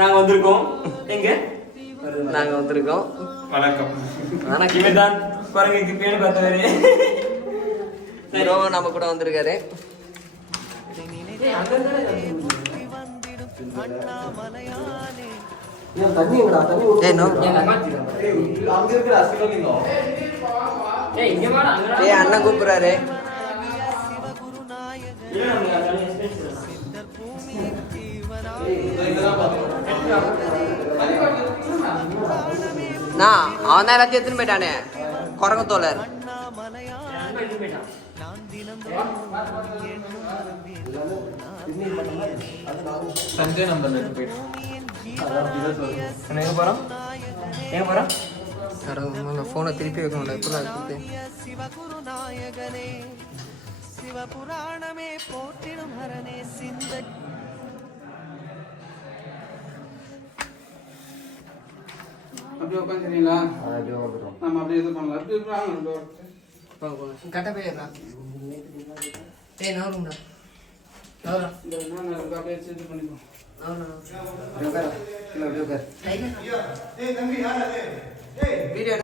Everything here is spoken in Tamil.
நாங்க வந்திருக்கோம். எங்க நாங்க வந்திருக்கோம். வணக்கம். வணக்கம். இவர்தான் பாருங்க, இது பேரு பார்த்தவரு. ஹீரோ நம்ம கூட வந்திருக்காரு. அண்ணன் கூப்பிடுறாரு. அவன் தான் எல்லாத்தையும் எடுத்துன்னு போயிட்டானே, குரங்கு தோழர். சஞ்சய் நம்பர் எடுத்து போயிட்டோம். எங்க போறோம்? எங்க போறோம்? போனை திருப்பி வைக்க முடியல. சிவபுராணமே போற்றிடும் ஹரனே சிந்தை. அப்படியே உட்காந்துறீங்களா? நம்ம அப்படியே இது பண்ணலாம். அப்படியே கட்ட போயிடுறா. ஏய் நவரும்டா. இந்த அப்படியே இது பண்ணிப்போம். நவரு. அப்படியே உட்காரு. இல்லை அப்படியே உட்காரு.